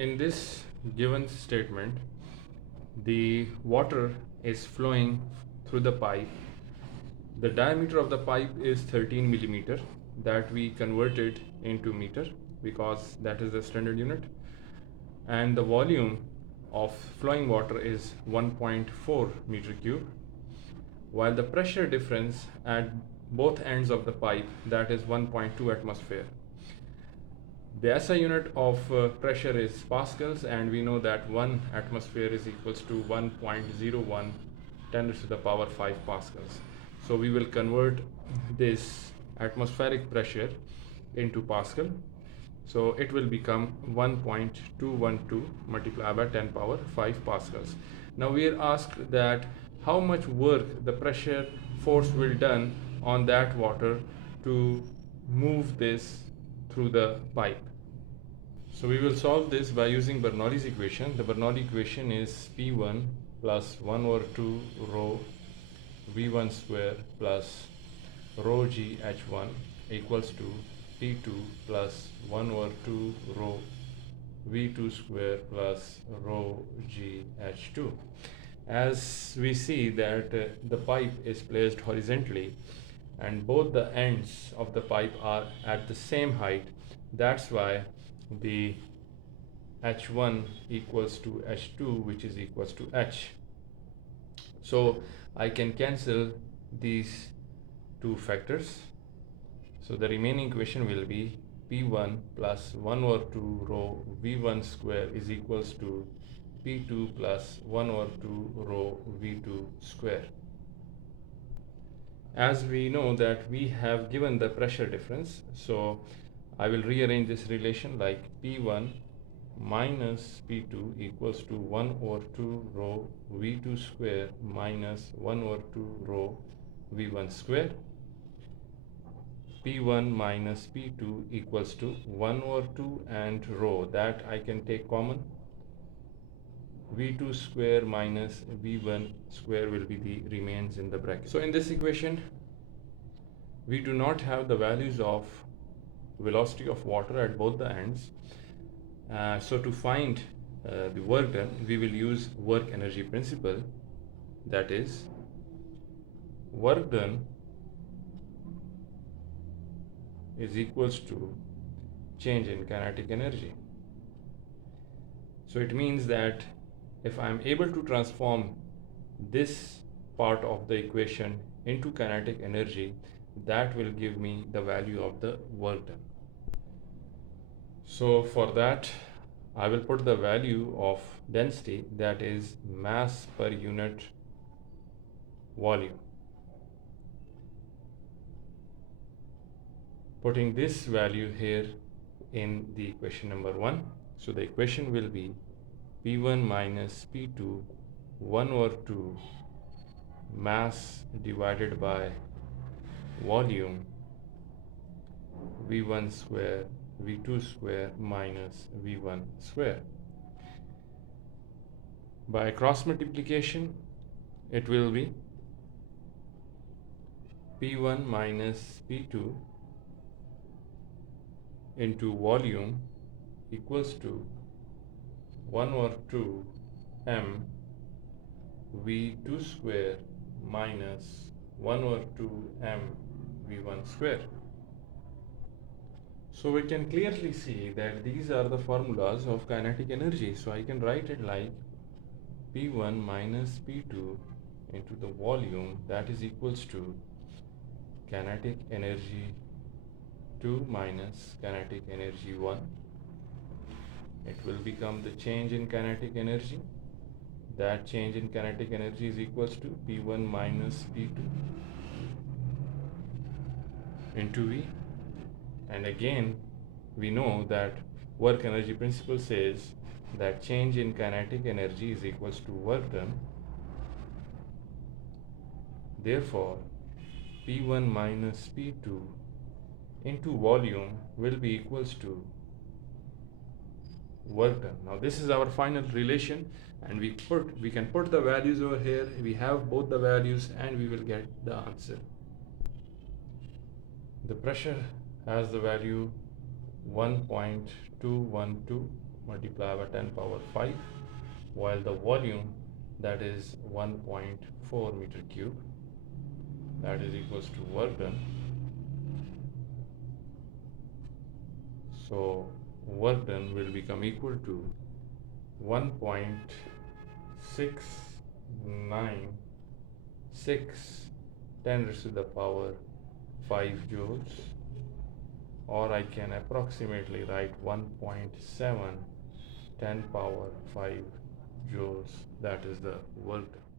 In this given statement, the water is flowing through the pipe. The diameter of the pipe is 13 millimeter, that we converted into meter because that is the standard unit, and the volume of flowing water is 1.4 meter cube, while the pressure difference at both ends of the pipe, that is 1.2 atmosphere. The SI unit of pressure is pascals, and we know that 1 atmosphere is equals to 1.01 10 to the power 5 pascals. So we will convert this atmospheric pressure into pascal. So it will become 1.212 multiplied by 10 power 5 pascals. Now we are asked that how much work the pressure force will done on that water to move this through the pipe. So we will solve this by using Bernoulli's equation. The Bernoulli equation is P1 plus 1 over 2 rho V1 square plus rho G H1 equals to P2 plus 1 over 2 rho V2 square plus rho G H2. As we see that the pipe is placed horizontally and both the ends of the pipe are at the same height, that's why the H1 equals to H2, which is equals to H. So I can cancel these two factors. So the remaining equation will be P1 plus 1 over 2 rho V1 square is equals to P2 plus 1 over 2 rho V2 square. As we know that we have given the pressure difference, so I will rearrange this relation like P1 minus P2 equals to 1 over 2 rho V2 square minus 1 over 2 rho V1 square. P1 minus P2 equals to 1 over 2 and rho, that I can take common. V2 square minus V1 square will be the remains in the bracket. So in this equation, we do not have the values of velocity of water at both the ends. So to find the work done, we will use work energy principle, that is work done is equals to change in kinetic energy. So it means that if I am able to transform this part of the equation into kinetic energy, that will give me the value of the work done. So for that, I will put the value of density, that is mass per unit volume. Putting this value here in the equation number 1. So the equation will be P1 minus P2 1 over 2 mass divided by volume V1 square V2 square minus V1 square. By cross multiplication, it will be P1 minus P2 into volume equals to 1 over 2 m V2 square minus 1 over 2 m V1 square. So we can clearly see that these are the formulas of kinetic energy. So I can write it like P1 minus P2 into the volume, that is equals to kinetic energy 2 minus kinetic energy 1. It will become the change in kinetic energy. That change in kinetic energy is equals to P1 minus P2 into V. And again, we know that work energy principle says that change in kinetic energy is equals to work done. Therefore, P1 minus P2 into volume will be equals to work done. Now this is our final relation, and we can put the values over here. We have both the values and we will get the answer. The pressure has the value 1.212 multiply by 10 power 5, while the volume, that is 1.4 meter cube, that is equals to work done. So work done will become equal to 1.696 10 raised to the power 5 joules, or I can approximately write 1.7 10 power 5 joules, that is the work done.